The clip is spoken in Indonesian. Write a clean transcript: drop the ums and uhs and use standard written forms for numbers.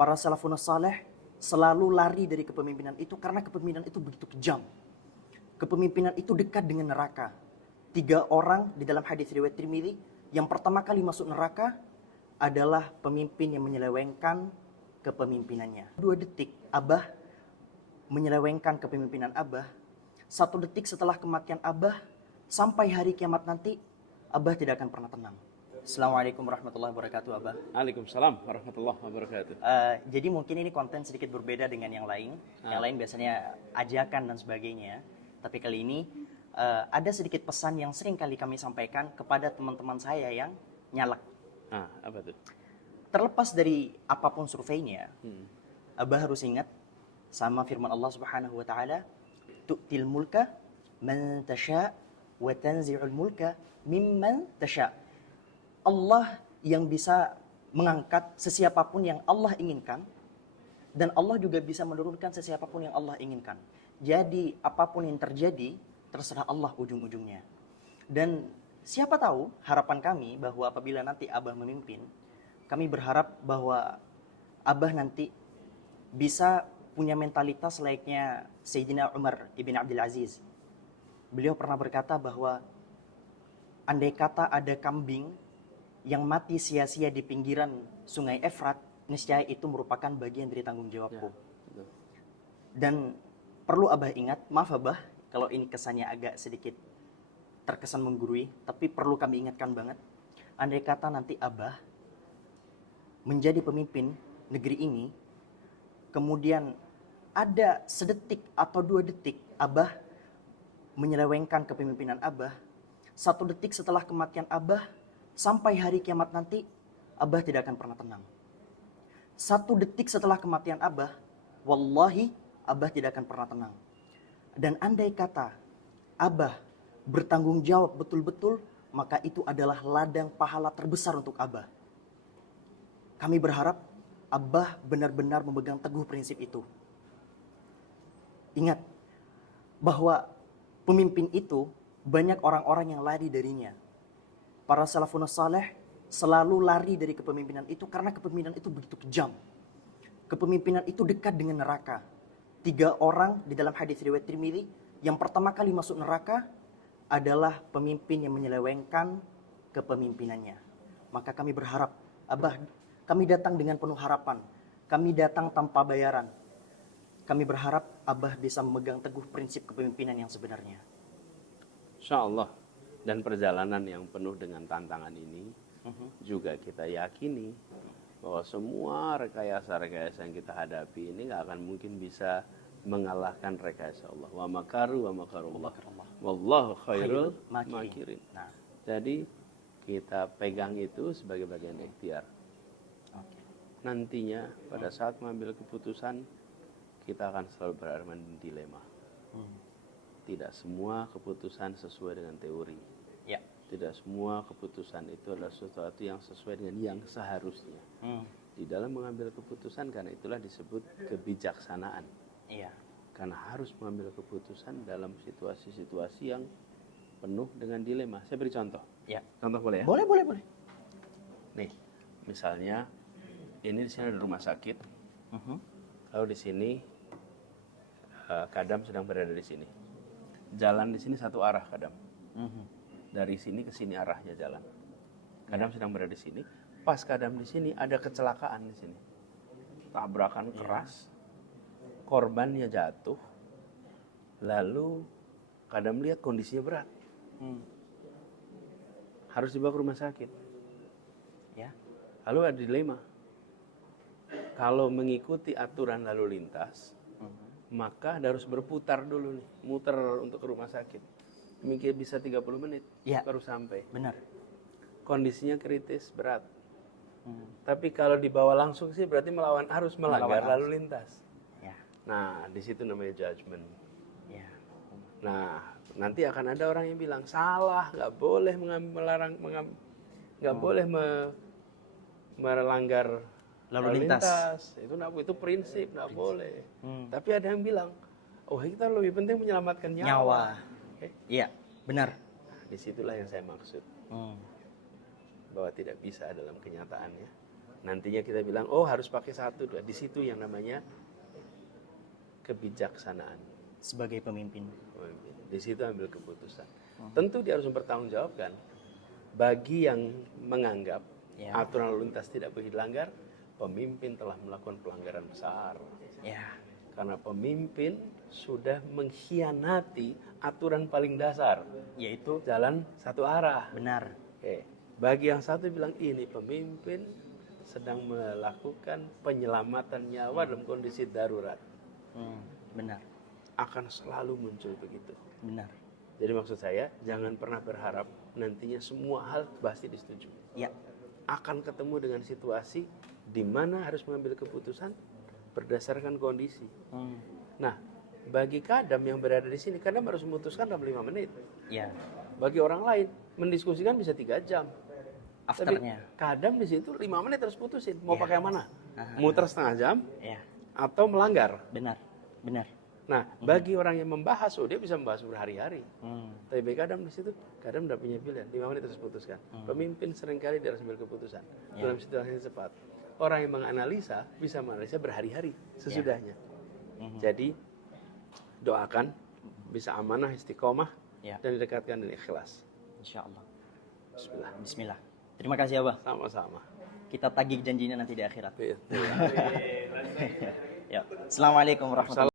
Para salafun saleh selalu lari dari kepemimpinan itu karena kepemimpinan itu begitu kejam. Kepemimpinan itu dekat dengan neraka. 3 orang di dalam hadis riwayat Tirmidzi, yang pertama kali masuk neraka adalah pemimpin yang menyelewengkan kepemimpinannya. 2 detik Abah menyelewengkan kepemimpinan Abah. 1 detik setelah kematian Abah sampai hari kiamat nanti, Abah tidak akan pernah tenang. Assalamualaikum warahmatullahi wabarakatuh, Abah. Waalaikumsalam warahmatullahi wabarakatuh. Jadi mungkin ini konten sedikit berbeda dengan yang lain. Yang lain biasanya ajakan dan sebagainya. Tapi kali ini ada sedikit pesan yang sering kali kami sampaikan kepada teman-teman saya yang nyalek. Apa tuh? Terlepas dari apapun surveinya, Abah harus ingat sama firman Allah Subhanahu wa taala, tu'til mulka man tasha wa tanzi'ul mulka mimman tasha. Allah yang bisa mengangkat sesiapapun yang Allah inginkan, dan Allah juga bisa menurunkan sesiapapun yang Allah inginkan. Jadi apapun yang terjadi terserah Allah ujung-ujungnya. Dan siapa tahu harapan kami bahwa apabila nanti Abah memimpin, kami berharap bahwa Abah nanti bisa punya mentalitas layaknya Sayyidina Umar ibn Abdul Aziz. Beliau pernah berkata bahwa andai kata ada kambing yang mati sia-sia di pinggiran sungai Efrat, niscaya itu merupakan bagian dari tanggung jawabku. Ya, dan perlu Abah ingat, maaf Abah kalau ini kesannya agak sedikit terkesan menggurui, tapi perlu kami ingatkan banget. Andai kata nanti Abah menjadi pemimpin negeri ini, kemudian ada sedetik atau 2 detik Abah menyelewengkan kepemimpinan Abah, 1 detik setelah kematian Abah sampai hari kiamat nanti, Abah tidak akan pernah tenang. 1 detik setelah kematian Abah, wallahi Abah tidak akan pernah tenang. Dan andai kata Abah bertanggung jawab betul-betul, maka itu adalah ladang pahala terbesar untuk Abah. Kami berharap Abah benar-benar memegang teguh prinsip itu. Ingat bahwa pemimpin itu banyak orang-orang yang lari darinya. Para salafun saleh selalu lari dari kepemimpinan itu karena kepemimpinan itu begitu kejam. Kepemimpinan itu dekat dengan neraka. 3 orang di dalam hadis riwayat Tirmidzi, yang pertama kali masuk neraka adalah pemimpin yang menyelewengkan kepemimpinannya. Maka kami berharap, Abah, kami datang dengan penuh harapan. Kami datang tanpa bayaran. Kami berharap Abah bisa memegang teguh prinsip kepemimpinan yang sebenarnya. Insya Allah. Dan perjalanan yang penuh dengan tantangan ini juga kita yakini bahwa semua rekayasa-rekayasa yang kita hadapi ini nggak akan mungkin bisa mengalahkan rekayasa Allah. Wa makaru wa makarullah. Wallahu khairul makirin. Nah, jadi kita pegang itu sebagai bagian ikhtiar. Nantinya pada saat mengambil keputusan, kita akan selalu berada di dilema. Tidak semua keputusan sesuai dengan teori. ya. Tidak semua keputusan itu adalah sesuatu yang sesuai dengan yang seharusnya. Di dalam mengambil keputusan, karena itulah disebut kebijaksanaan. Iya. Karena harus mengambil keputusan dalam situasi-situasi yang penuh dengan dilema. Saya beri contoh. Ya. Contoh boleh ya? Boleh. Nih, misalnya ini di sini ada rumah sakit. Lalu di sini Kadam sedang berada di sini. Jalan di sini satu arah Kadam. Dari sini ke sini arahnya jalan. Kadam sedang berada di sini. Pas Kadam di sini ada kecelakaan di sini. Tabrakan keras. Korbannya jatuh. Lalu Kadam lihat kondisinya berat. Harus dibawa ke rumah sakit. Ya. Lalu ada dilema. Kalau mengikuti aturan lalu lintas, maka harus berputar dulu nih, muter untuk ke rumah sakit. Mungkin bisa 30 menit baru sampai. Benar. Kondisinya kritis, berat. Tapi kalau dibawa langsung sih berarti harus melanggar lalu lintas. Ya. Nah, di situ namanya judgment. Ya. Nah, nanti akan ada orang yang bilang salah, nggak boleh melanggar lalu lintas. Itu prinsip, nggak boleh. Tapi ada yang bilang, oh kita lebih penting menyelamatkan nyawa. Iya, benar. Disitulah yang saya maksud. Bahwa tidak bisa dalam kenyataannya Nantinya kita bilang, oh harus pakai 1, 2. Di situ yang namanya kebijaksanaan. Sebagai pemimpin. Di situ ambil keputusan. Tentu dia harus mempertanggungjawabkan. Bagi yang menganggap Ya. aturan lalu lintas tidak boleh dilanggar, pemimpin telah melakukan pelanggaran besar. Ya. Karena pemimpin sudah mengkhianati aturan paling dasar, Yaitu jalan satu arah. benar. Oke. Bagi yang satu bilang ini pemimpin sedang melakukan penyelamatan nyawa dalam kondisi darurat. Benar. Akan selalu muncul begitu. Benar. Jadi maksud saya, jangan pernah berharap nantinya semua hal pasti disetujui. Ya. Akan ketemu dengan situasi di mana harus mengambil keputusan berdasarkan kondisi. Nah, bagi kadam yang berada di sini, kadam harus memutuskan dalam 5 menit. Ya. Bagi orang lain, mendiskusikan bisa 3 jam. Afternya. Tapi kadam di situ 5 menit harus putusin. Mau Ya. pakai yang mana? Muter setengah jam Ya. atau melanggar. Benar. Benar. Nah, bagi orang yang membahas, dia bisa membahas berhari-hari. Tapi bagi kadam di situ, kadam tidak punya pilihan. 5 menit harus putuskan. Pemimpin seringkali dia harus ambil keputusan dalam situasi yang cepat. Orang yang menganalisa bisa menganalisa berhari-hari sesudahnya. Jadi doakan bisa amanah, istiqomah, Ya. dan didekatkan dengan ikhlas. Insya Allah. Bismillah. Bismillah. Terima kasih Abah. Sama-sama. Kita tagih janjinya nanti di akhirat. Iya. Ya. Assalamualaikum warahmatullahi wabarakatuh.